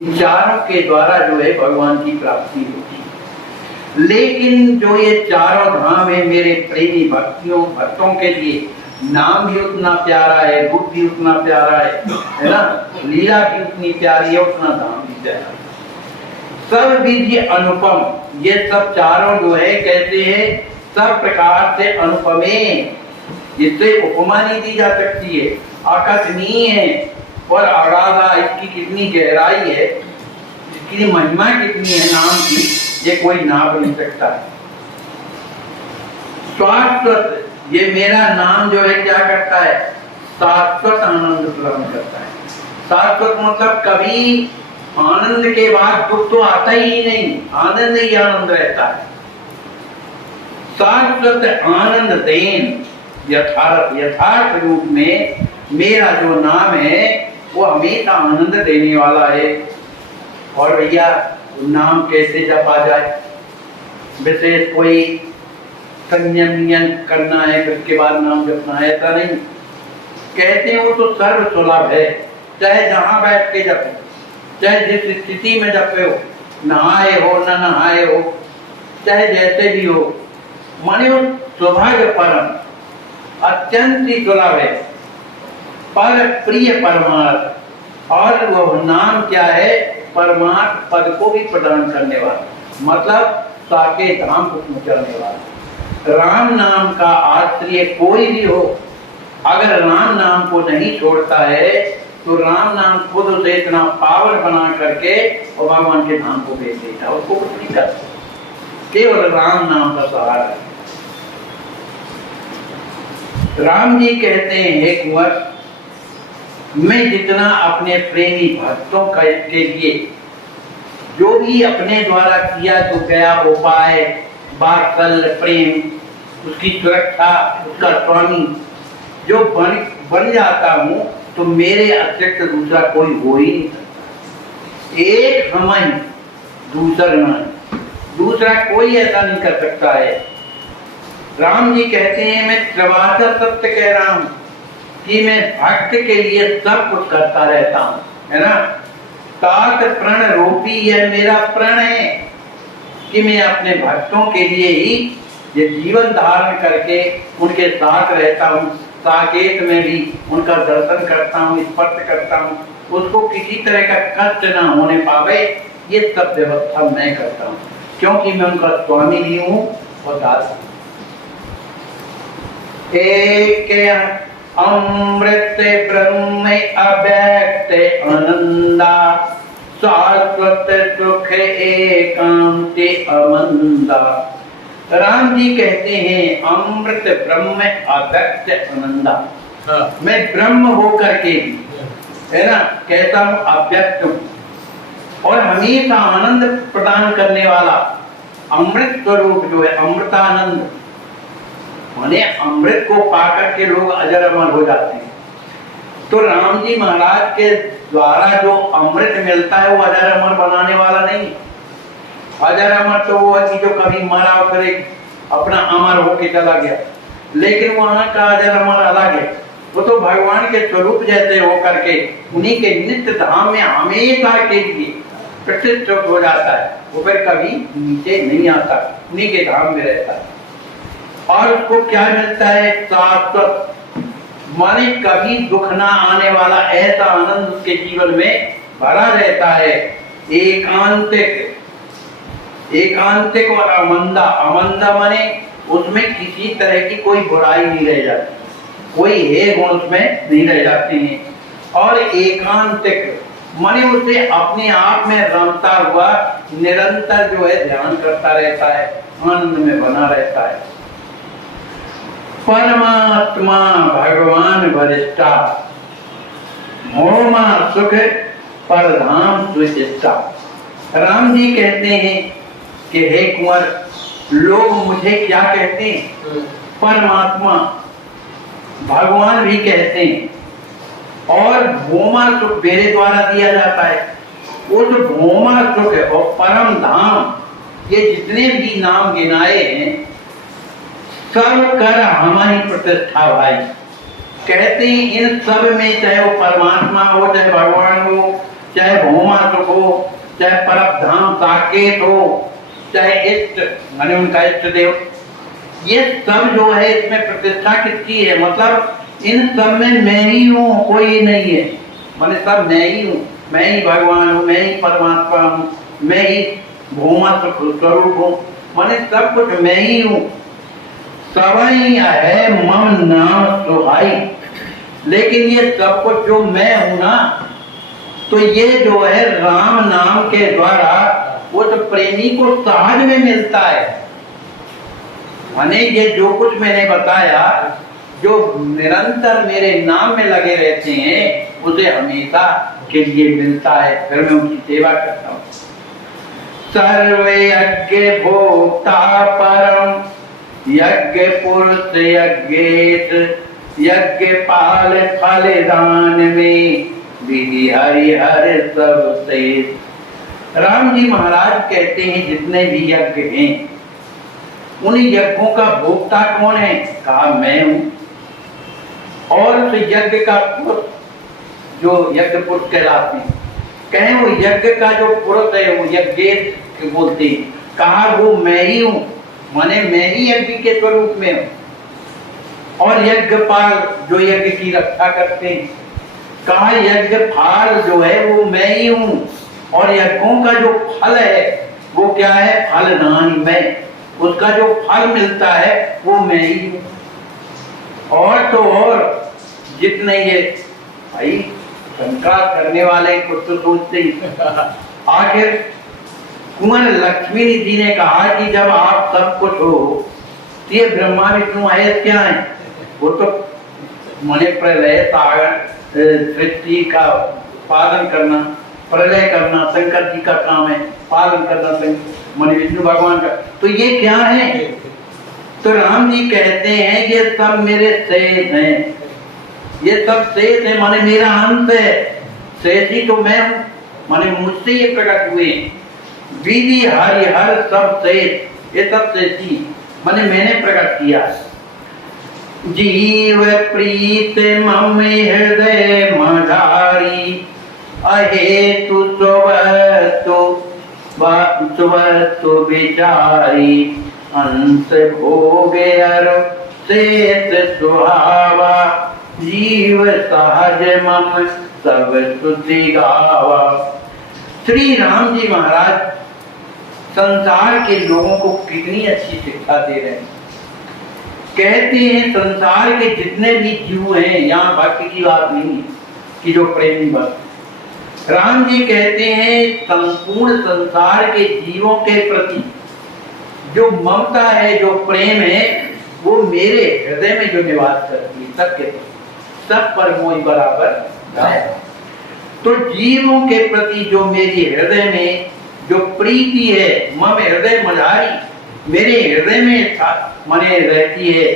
विचारों के द्वारा जो है भगवान की प्राप्ति होती है। लेकिन जो ये चारों धाम है मेरे प्रेमी भक्तों के लिए, नाम भी उतना प्यारा है, रूप भी उतना प्यारा है ना, लीला भी उतनी प्यारी है, उतना धाम भी प्यारा है। सब विधि अनुपम, ये सब चारों जो है कहते हैं सब प्रकार से अनुपमे, जिससे उपमा नहीं दी जा सकती है, अकथनीय है और अगाधा, इसकी कितनी गहराई है, इसकी महिमा कितनी है नाम की, ये कोई नाप नहीं सकता। शाश्वत, ये मेरा नाम जो है क्या करता है, शाश्वत आनंद प्रदान करता है। शाश्वत मतलब कभी आनंद के बाद दुख तो आता ही नहीं, आनंद ही आनंद रहता है। शाश्वत आनंद देन, यथार्थ रूप में मेरा जो नाम है वो हमेशा आनंद देने वाला है। और भैया नाम कैसे जपा जाए, विशेष कोई संयम करना है फिर उसके बाद नाम जपना है, ऐसा नहीं। कहते हैं वो तो सर्व सुलभ है, चाहे जहां बैठ के जपे, चाहे जिस स्थिति में जपे हो, नहाए हो न नहाए हो, चाहे जैसे भी हो, माने वो सौभाग्य परम अत्यंत ही सुलभ है, पर प्रिय परमार्थ। और वह नाम क्या है, परमार्थ पद को भी प्रदान करने वाला, मतलब साके धाम को पहुंचाने वाला। राम नाम का आश्रय कोई भी हो, अगर राम नाम को नहीं छोड़ता है तो राम नाम खुद उसे इतना पावर बना करके और भगवान के धाम को भेज देता है, उसको कुछ नहीं करता, केवल राम नाम का सहारा है। राम जी कहते हैं, हे कुंवर, मैं जितना अपने प्रेमी भक्तों के लिए जो भी अपने द्वारा किया तो गया उपाय, वात्सल्य प्रेम, उसकी सुरक्षा, उसका स्वामी जो बन जाता हूँ, तो मेरे अतिरिक्त दूसरा कोई हो ही नहीं सकता। एक हम ही, दूसरा कोई ऐसा नहीं कर सकता है। राम जी कहते हैं, मैं त्रिवाचा सत्य कह रहा हूँ कि मैं भक्त के लिए सब कुछ करता रहता हूँ, है ना। तात प्रण रूपी, यह मेरा प्रण है कि मैं अपने भक्तों के लिए ही ये जीवन धारण करके उनके साथ रहता हूँ, साकेत में भी उनका दर्शन करता हूँ, स्पर्श करता हूँ, उसको किसी तरह का कष्ट ना होने पावे, ये सब व्यवस्था मैं करता हूँ, क्योंकि मैं उनका स्वामी भी हूँ और दास। एक अमृत ब्रह्म अव्यक्त आनंदा, शाश्वत सुख एकांत अमंदा। राम जी कहते हैं, अमृत ब्रह्म अव्यक्त आनंदा, मैं ब्रह्म होकर के भी, है ना, कहता हूँ अव्यक्त हूँ और हमेशा आनंद प्रदान करने वाला अमृत स्वरूप जो है, अमृतानंद, माने अमृत को पाकर के लोग अजर अमर हो जाते हैं। तो राम जी महाराज के द्वारा जो अमृत मिलता है वो अजर अमर बनाने वाला नहीं। अजर अमर तो वो है कि जो कभी मरा फिर अपना अमर होके चला गया, लेकिन वहां का अजर अमर अलग है, वो तो भगवान के स्वरूप जैसे होकर के उन्हीं के नित्य धाम में हमेशा के लिए प्रतिष्ठित हो जाता है, वो फिर कभी नीचे नहीं आता, उन्हीं के धाम में रहता है। और उसको क्या मिलता है, शाश्वत, माने कभी दुख ना आने वाला ऐसा आनंद उसके जीवन में भरा रहता है। एकांतिक और अमंदा, अमंदा माने उसमें किसी तरह की कोई बुराई नहीं रह जाती, कोई है गुण उसमें नहीं रह जाते हैं। और एकांतिक माने उसे अपने आप में रमता हुआ निरंतर जो है ध्यान करता रहता है, आनंद में बना रहता है। परमात्मा भगवान वरिष्ठा, मोमा सुख परधाम सुचिष्टा। राम जी कहते हैं कि हे कुंवर, लोग मुझे क्या कहते हैं, परमात्मा, भगवान भी कहते हैं, और भोमा सुख मेरे द्वारा दिया जाता है। उस भोमा सुख और परम धाम, ये जितने भी नाम गिनाए हैं, सब कर हमारी प्रतिष्ठा भाई। कहते हैं इन सब में, चाहे वो परमात्मा हो, चाहे भगवान हो, चाहे भौमा सुख हो, चाहे परबधाम साकेत हो, चाहे इष्ट माने उनका इष्ट देव, ये सब जो है इसमें प्रतिष्ठा किसकी है? मतलब इन सब में मैं ही हूँ, कोई नहीं है। माने सब मैं ही हूँ, मैं ही भगवान हूँ, मैं ही परमात्मा हूँ, मैं ही भूमा स्वरूप हूँ, माने सब कुछ मैं ही हूँ। सवई है मम नाम सुहाई, लेकिन ये सब कुछ जो मैं हूं ना, तो ये जो है राम नाम के द्वारा वो तो प्रेमी को सहज में मिलता है। माने ये जो कुछ मैंने बताया, जो निरंतर मेरे नाम में लगे रहते हैं, उसे हमेशा के लिए मिलता है। फिर मैं उनकी सेवा करता हूँ। सर्व यज्ञ भोक्ता परम, यज्ञ पुरुष यज्ञेत, यज्ञ पाल फल दान में, विधि हरिहर सब शेष। राम जी महाराज कहते हैं जितने भी यज्ञ हैं, उन यज्ञों का भोक्ता कौन है? कहा मैं हूं। और उस यज्ञ का पुरुष जो यज्ञ पुरुष कहलाते हैं, कहें वो यज्ञ का जो पुरुष है वो यज्ञ बोलते हैं, कहा वो मैं ही हूं, माने मैं ही यज्ञ के स्वरूप में हूं। और यज्ञपाल जो यज्ञ की रक्षा करते हैं, कहा यज्ञपाल जो है वो मैं ही हूं। और यज्ञों का जो फल है वो क्या है? फल दान में, उसका जो फल मिलता है वो मैं ही हूं। और तो और जितने ये भाई शंका करने वाले कुछ तो सोचते ही, आखिर कुंवर लक्ष्मी जी ने कहा कि जब आप सब कुछ हो, ये ब्रह्मा विष्णु महेश क्या है? वो तो मने प्रलय सागर सृष्टि का पालन करना, प्रलय करना शंकर जी का काम है, पालन करना मने विष्णु भगवान का। तो ये क्या है? तो राम जी कहते हैं ये सब मेरे शेष हैं, ये सब शेष है, माने मेरा अंत है। शेष ही तो मैं हूँ, माने मुझसे ये प्रकट हुए। विधि हरिहर सब शेष, ये सब शेषी माने मैंने प्रकट किया। जीव प्रीत मम हृदय मधारी, अहेतु स्वतु विचारी, अंश भोगे अर शेष सुहावा, जीव सहज मम सब सुधि गावा। श्री राम जी महाराज संसार के लोगों को कितनी अच्छी शिक्षा दे रहे हैं। कहते हैं संसार के जितने भी जीव हैं, यहाँ भक्ति की बात नहीं कि जो प्रेमी भक्त, राम जी कहते हैं संपूर्ण संसार के जीवों के प्रति जो ममता है, जो प्रेम है, वो मेरे हृदय में जो निवास करती है, सबके सब पर मोह बराबर है। तो जीवों के प्रति जो मेरी हृदय में जो प्रीति है, मम हृदय मधारी, मेरे हृदय में मने रहती है।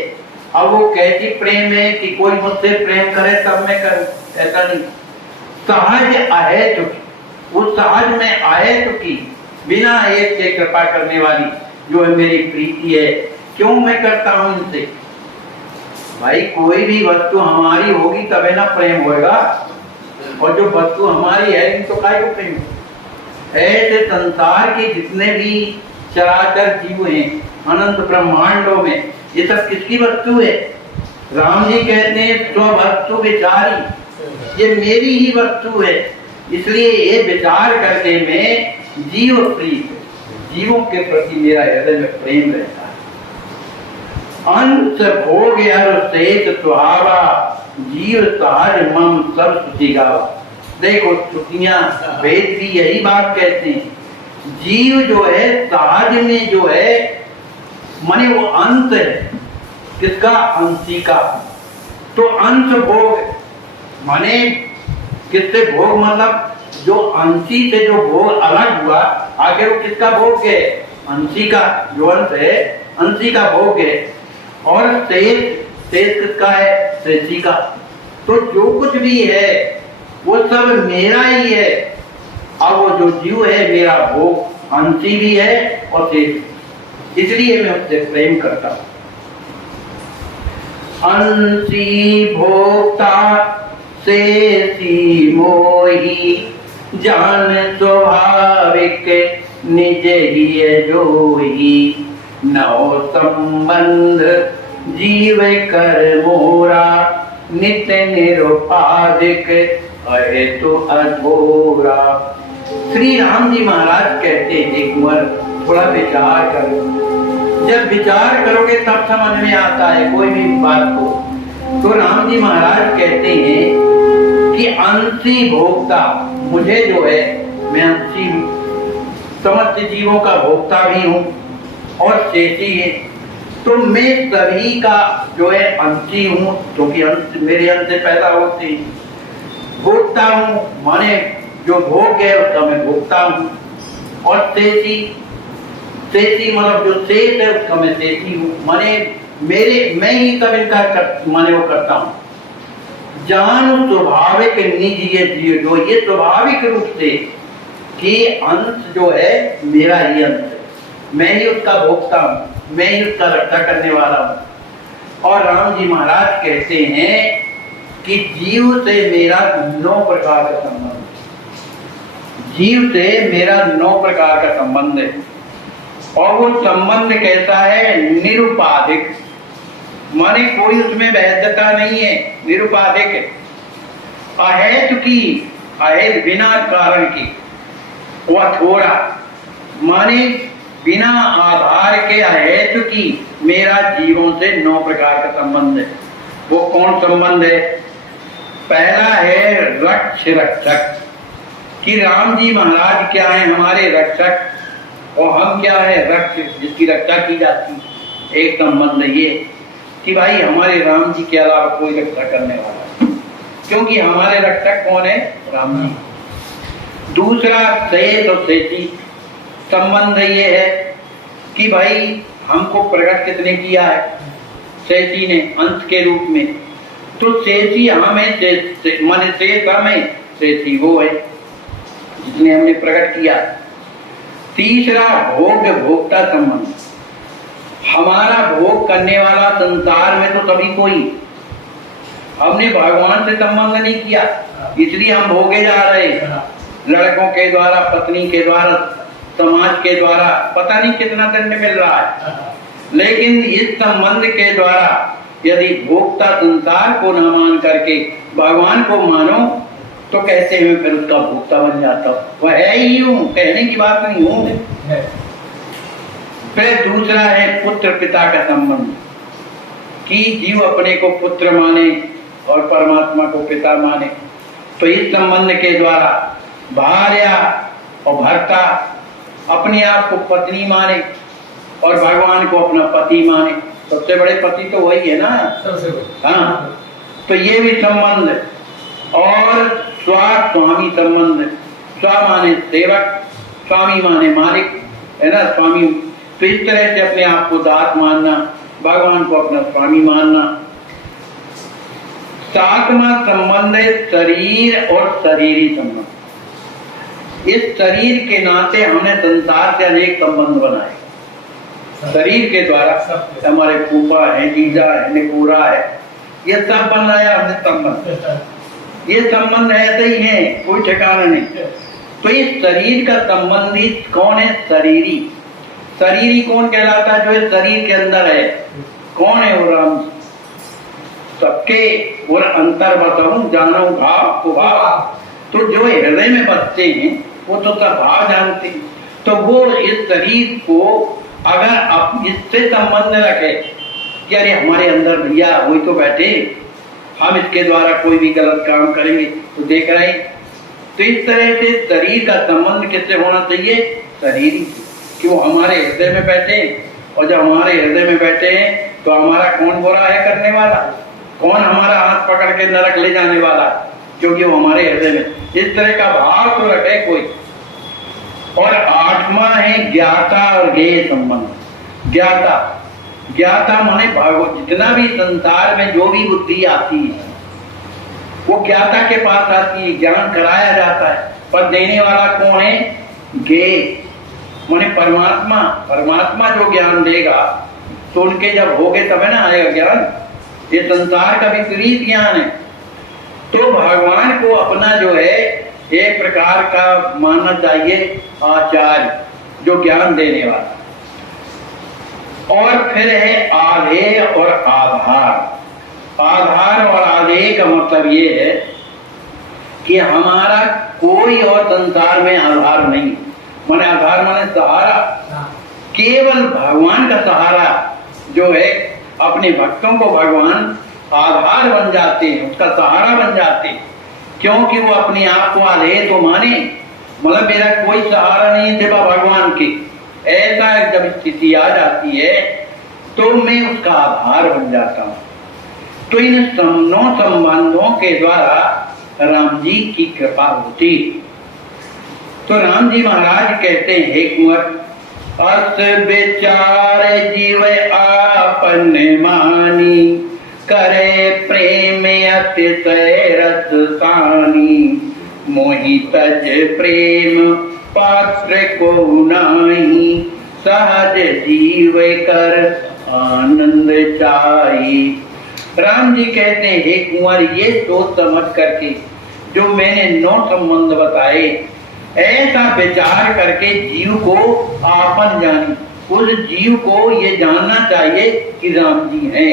अब वो कैसी प्रेम है कि कोई मुझसे प्रेम करे तब मैं करूं, ऐसा नहीं। सहज आए तो वो सहज में आए तो की, बिना एक से कृपा करने वाली जो है मेरी प्रीति है। क्यों मैं करता हूं इनसे? भाई कोई भी वस्तु हमारी होगी तबे ना प्रेम होगा, और जो वस्तु हमारी है तो काय को प्रेम। ऐसे संसार के जितने भी चराचर जीव हैं अनंत ब्रह्मांडों में, ये सब किसकी वस्तु है? राम जी कहते हैं स्ववस्तु विचारी, ये मेरी ही वस्तु है। इसलिए ये विचार करके मैं जीव प्रीत, जीवों के प्रति मेरा हृदय में प्रेम रहता है। अंश भोग हर शेष सुहावा, जीव सहज मम सब सुधि गावा। देखो श्रुतियां वेद भी यही बात कहते हैं, जीव जो है सहज में जो है माने वो अंश है, किसका? अंशी का। तो अंश भोग माने किससे भोग? मतलब जो अंशी से जो भोग अलग हुआ, आगे वो किसका भोग है? अंशी का। जो अंश है अंशी का भोग है। और शेष किसका है? शेषी का। तो जो कुछ भी है वो सब मेरा ही है। अब वो जो जीव है मेरा भोग अंशी भी है और शेष, इसलिए मैं उससे प्रेम करता हूं। अंशी भोक्ता शेषी मोही, जान स्वभाव स्वाभाविक निज ही जोही, नौ संबंध जीव कर मोरा, नित्य निरुपाधिक अहेतु अधूरा। श्री राम जी महाराज कहते हैं एक बार थोड़ा विचार करो, जब विचार करोगे तब समझ में आता है कोई भी बात को। तो राम जी महाराज कहते हैं कि अंशी भोक्ता, मुझे जो है मैं अंशी समस्त जीवों का भोक्ता भी हूँ और शेषी है, तो मैं सभी का जो है अंशी हूँ, क्योंकि अंश मेरे अंश से पैदा होते हैं। भोक्ता हूँ माने जो भोग है उसका मैं भोक्ता हूँ, और शेषी, शेषी मतलब जो शेष है उसका मैं शेषी हूँ, माने मैं ही सब इनका माने वो करता हूँ। जान स्वाभाविक निज ये जो ये स्वाभाविक रूप से कि अंश जो है मेरा ही अंश है, मैं ही उसका भोक्ता हूँ, मैं ही उसका रक्षा करने वाला हूँ। और राम जी महाराज कहते हैं कि जीव से मेरा 9 प्रकार का संबंध, जीव से मेरा 9 प्रकार का संबंध है। और वो संबंध कैसा है? निरुपाधिक, माने कोई उसमें वैधता नहीं है, निरुपाधिक। अहेतु की, अहेतु बिना कारण की, वह थोड़ा माने बिना आधार के अहेतु की मेरा जीवों से 9 प्रकार का संबंध है। वो कौन संबंध है? पहला है रक्ष रक्षक, कि राम जी महाराज क्या है? हमारे रक्षक, और हम क्या है? रक्ष, जिसकी रक्षा की जाती है। एक संबंध ये कि भाई हमारे राम जी के अलावा कोई रक्षा करने वाला, क्योंकि हमारे रक्षक कौन है? राम जी। दूसरा शेष और शेषी संबंध ये है कि भाई हमको प्रकट किसने किया है? शेषी ने, अंश के रूप में। तो शेषी हम है, माने शेष हम है, शेषी वो है जिसने हमने प्रकट किया। तीसरा भोग भोक्ता संबंध, हमारा भोग करने वाला संसार में तो सभी कोई, हमने भगवान से संबंध नहीं किया, इसलिए हम भोगे जा रहे हैं, लड़कों के द्वारा, पत्नी के द्वारा, समाज के द्वारा, पता नहीं कितना दंड मिल रहा है। लेकिन इस संबंध के द्वारा यदि भोक्ता संसार को न मान करके भगवान को मानो तो कहते हैं फिर उसका भोक्ता बन जाता हूं। वह है ही हूं, कहने की बात नहीं हूं। फिर दूसरा है पुत्र पिता का संबंध, कि जीव अपने को पुत्र माने और परमात्मा को पिता माने। तो इस संबंध के द्वारा भार्या और भर्ता अपने आप को पत्नी माने और भगवान को अपना पति माने। सबसे बड़े पति तो वही है ना। हाँ, तो ये भी संबंध। और स्वामी संबंध, स्व माने सेवक, स्वामी माने मालिक, है ना, स्वामी। तो इस तरह से अपने आप को दास मानना, भगवान को अपना स्वामी मानना। सातवां संबंध है शरीर और शरीरी संबंध। इस शरीर के नाते हमने संसार से अनेक संबंध बनाए। शरीर के द्वारा हमारे फूफा है, जीजा है, निपूरा है, ये सब बनाया हमने संबंध। ये संबंध ऐसे ही है, कोई ठिकाना नहीं। तो इस शरीर का संबंधित कौन है? शरीरी। शरीरी कौन कहलाता है? जो इस शरीर के अंदर है। कौन है वो? राम। सबके और अंतर बताऊं जानो भाव को भाव। तो जो हृदय में बसते हैं वो तो सब भाव जानते हैं। तो वो इस शरीर को अगर आप इससे संबंध रखे कि अरे हमारे अंदर भैया वही तो बैठे, हम इसके द्वारा कोई भी गलत काम करेंगे तो देख रहे हैं। तो इस तरह से शरीर का संबंध किससे होना चाहिए? शरीर, कि वो हमारे हृदय में बैठे। और जब हमारे हृदय में बैठे हैं तो हमारा कौन बुरा है करने वाला? कौन हमारा हाथ पकड़ के नरक ले जाने वाला? क्योंकि वो हमारे हृदय में। इस तरह का भाव तो रखे कोई। और आठवां है ज्ञाता और ज्ञेय संबंध। ज्ञाता, ज्ञाता माने जितना भी संसार में जो भी बुद्धि आती है वो ज्ञाता के पास आती है, ज्ञान कराया जाता है। पर देने वाला कौन है? ज्ञेय माने परमात्मा। परमात्मा जो ज्ञान देगा तो उनके जब होगे तब है ना आएगा ज्ञान। ये संसार का विपरीत ज्ञान है। तो भगवान को अपना जो है एक प्रकार का मानना चाहिए आचार्य, जो ज्ञान देने वाला। और फिर है आधेय और आधार। आधार और आधेय का मतलब ये है कि हमारा कोई और संसार में आधार नहीं। माने आधार माने सहारा, केवल भगवान का सहारा जो है। अपने भक्तों को भगवान आधार बन जाते हैं, उसका सहारा बन जाते हैं, क्योंकि वो अपने आप को आधेय तो माने, मतलब मेरा कोई सहारा नहीं है सिवा भगवान के। ऐसा जब स्थिति आ जाती है तो मैं उसका आधार बन जाता हूं। तो इन नौ संबंधों के द्वारा राम जी की कृपा होती। तो राम जी महाराज कहते हैं, हे कुंवर, अस विचार जीव आपन मानी, करे प्रेम अतिशय रस सानी, मोहि तज प्रेम पात्र को नाही, सहज जीव कर आनंद चाही। राम जी कहते हैं, हे कुंवर, ये सोच समझ करके जो मैंने 9 संबंध बताए, ऐसा विचार करके जीव को आपन जानी। उस जीव को ये जानना चाहिए कि राम जी हैं।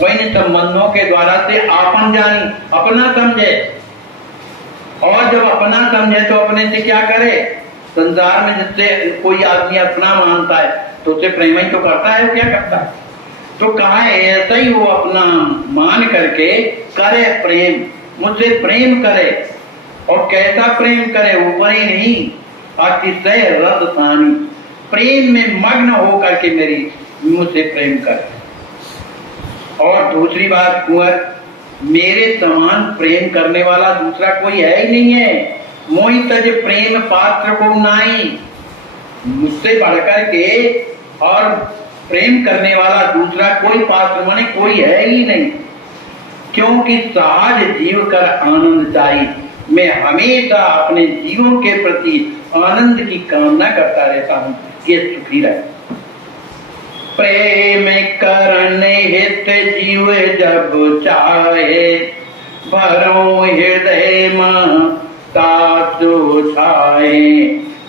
वह इन संबंधों के द्वारा से आपन जानी, अपना समझे। और जब अपना समझे तो अपने से क्या करे? संसार में जिससे कोई आदमी अपना मानता है तो उसे प्रेम ही तो करता है, क्या करता है? तो कहा है ऐसा ही वो अपना मान करके करे प्रेम, मुझसे प्रेम करे। और कैसा प्रेम करे? ऊपर ही नहीं, अतिशय रस सानी, प्रेम में मग्न हो करके मुझसे प्रेम करे। और दूसरी बात, कुंवर, मेरे समान प्रेम करने वाला दूसरा कोई है ही नहीं है। मोहि तज प्रेम पात्र को नाई, मुझसे बढ़कर के और प्रेम करने वाला दूसरा कोई पात्र माने कोई है ही नहीं। क्योंकि सहज जीव कर आनंद चाहिए। मैं हमेशा अपने जीवों के प्रति आनंद की कामना करता रहता हूँ कि सुखी रहे। प्रेम करने हित जीव जब चाहे, भरो हृदय में तासु छाए।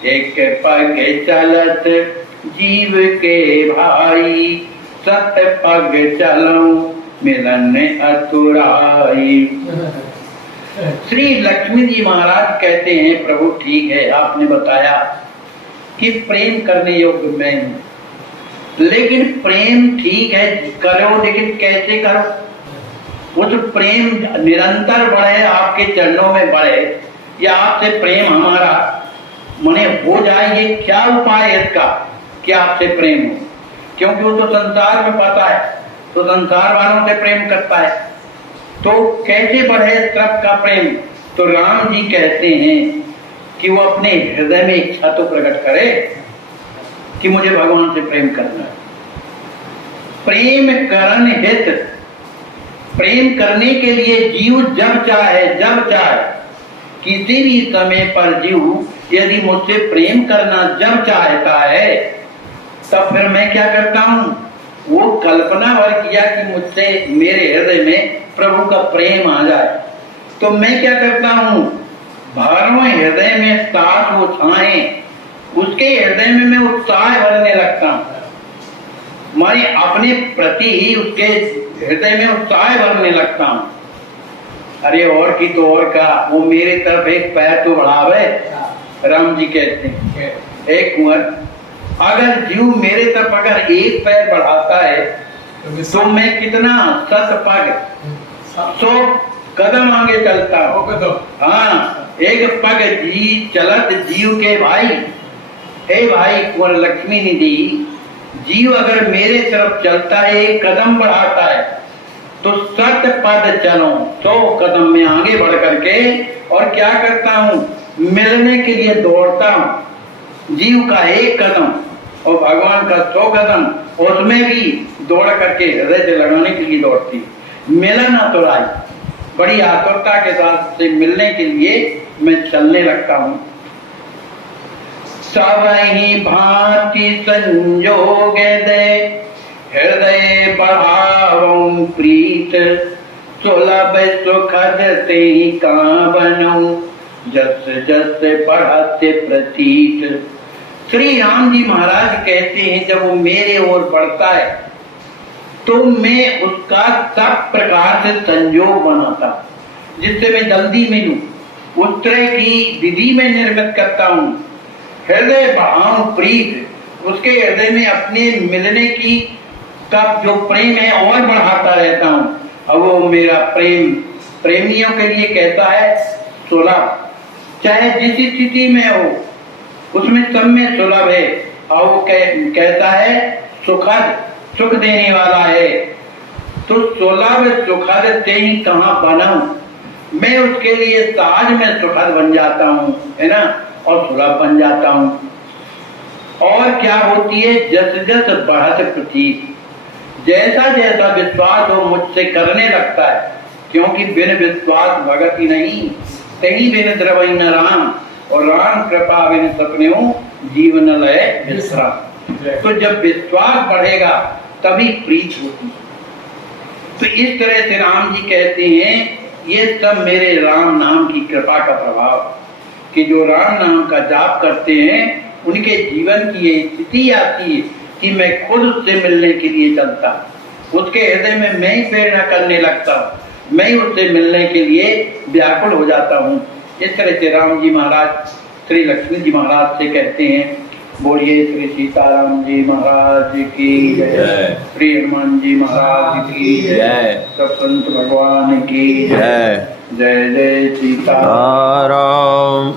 एक पग चलत जीव के भाई, सत पग चलऊं मिलन अतुराई। श्री लक्ष्मी जी महाराज कहते हैं, प्रभु ठीक है, आपने बताया कि प्रेम करने योग्य मैं हूं, लेकिन प्रेम ठीक है करो, लेकिन कैसे करो? उस प्रेम निरंतर बढ़े, आपके चरणों में बढ़े, या आपसे प्रेम हमारा मने हो जाए, ये क्या उपाय है इसका कि आपसे प्रेम हो? क्योंकि वो तो संसार में पता है, तो संसार वालों से प्रेम करता है, तो कैसे बढ़े तरफ का प्रेम? तो राम जी कहते हैं कि वो अपने हृदय में इच्छा तो प्रकट करे कि मुझे भगवान से प्रेम करना है। प्रेम करन हित, प्रेम करने के लिए जीव जब चाहे किसी भी समय पर जीव यदि मुझसे प्रेम करना जब चाहता है, तब फिर मैं क्या करता हूँ? वो कल्पना भर किया कि मुझसे मेरे हृदय में प्रभु का प्रेम आ जाए, तो मैं क्या करता हूँ? भरों हृदय में साथ वो छाए, उसके हृदय में मैं उत्साह भरने लगता हूँ। मैं अपने प्रति ही उसके हृदय में उत्साह भरने लगता हूँ। अरे और की तो और का, वो मेरे तरफ एक पैर तो बढ़ावे। राम जी कहते हैं, एक कुंवर, अगर जीव मेरे तरफ अगर एक पैर बढ़ाता है तो मैं कितना 7 पग 100 कदम आगे चलता हूँ। हाँ, एक पग जी चलत जीव के भाई। हे भाई कुंवर लक्ष्मी निधि, जीव अगर मेरे तरफ चलता है, एक कदम बढ़ाता है, तो 7 पद चलो, 100 कदम में आगे बढ़ करके और क्या करता हूँ? मिलने के लिए दौड़ता हूँ। जीव का एक कदम और भगवान का 100 कदम, उसमें भी दौड़ करके हृदय से लगाने के लिए दौड़ती। मिलन अतुराई, बड़ी आतुरता के साथ से मिलने के लिए मैं चलने लगता हूँ। सब ही भांति संजोग दे, हृदय बढ़ाऊं प्रीत, सुलभ सुखद ते का बनऊं, जस जस बढ़ते प्रतीत। श्री राम जी महाराज कहते हैं जब वो मेरे ओर बढ़ता है तो मैं उसका सब प्रकार से संयोग बनाता हूं, जिससे मैं जल्दी मिलूं। उस तरह की विधि में निर्मित करता हूं। हृदय बढ़ाऊं प्रीत, उसके हृदय में अपने मिलने की का जो प्रेम है और बढ़ाता रहता हूं। अब वो मेरा प्रेम प्रेमियों के लिए कहता है सुलभ, चाहे जिस स्थिति में हो उसमें सब में सुलभ है। और वो कहता है सुखद, सुख देने वाला है। तो सुलभ सुखद से ही कहां बनाऊं, मैं उसके लिए सहज में सुखद बन जाता हूं, है ना, और सुलभ बन जाता हूं। और क्या होती है, जस जस बढ़त प्रतीत, जैसा जैसा विश्वास वो मुझसे करने लगता है, क्योंकि बिन विश्वास भगत ही नहीं, कहीं बिन द्रवई न राम, और राम कृपा बिन सपने जीवन लय विश्राम। तो जब विश्वास बढ़ेगा तभी प्रीत होती है। तो इस तरह से राम जी कहते हैं ये सब मेरे राम नाम की कृपा का प्रभाव, कि जो राम नाम का जाप करते हैं उनके जीवन की ये स्थिति आती है कि मैं खुद उससे मिलने के लिए चलता हूँ, उसके हृदय में मैं ही प्रेरणा करने लगता हूँ, मैं ही उससे मिलने के लिए व्याकुल हो जाता हूँ। इस तरह से राम जी महाराज श्री लक्ष्मी जी महाराज से कहते हैं। बोलिए श्री सीताराम जी महाराज की जय, श्री हनुमान जी महाराज की जय, सब संत भगवान की जय। जय जय सीताराम।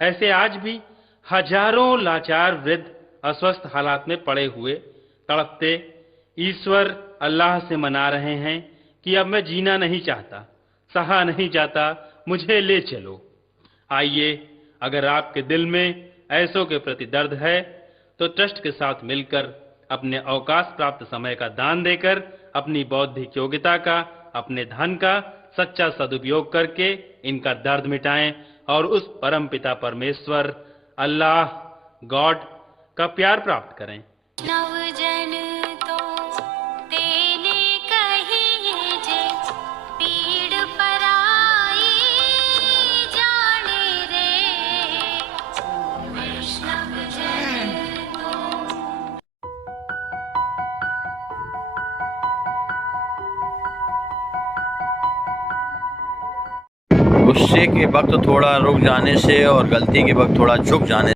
ऐसे आज भी हजारों लाचार वृद्ध अस्वस्थ हालात में पड़े हुए तड़पते ईश्वर अल्लाह से मना रहे हैं कि अब मैं जीना नहीं चाहता, सहा नहीं जाता, मुझे ले चलो। आइए, अगर आपके दिल में ऐसों के प्रति दर्द है तो ट्रस्ट के साथ मिलकर अपने अवकाश प्राप्त समय का दान देकर अपनी बौद्धिक योग्यता का, अपने धन का सच्चा सदुपयोग करके इनका दर्द मिटाएं और उस परम पिता परमेश्वर अल्लाह गॉड का प्यार प्राप्त करें। नवजन तो तेने कही जे पीड़ पराई जाने रे, वैष्णव जन तो। गुस्से के वक्त थोड़ा रुक जाने से और गलती के वक्त थोड़ा झुक जाने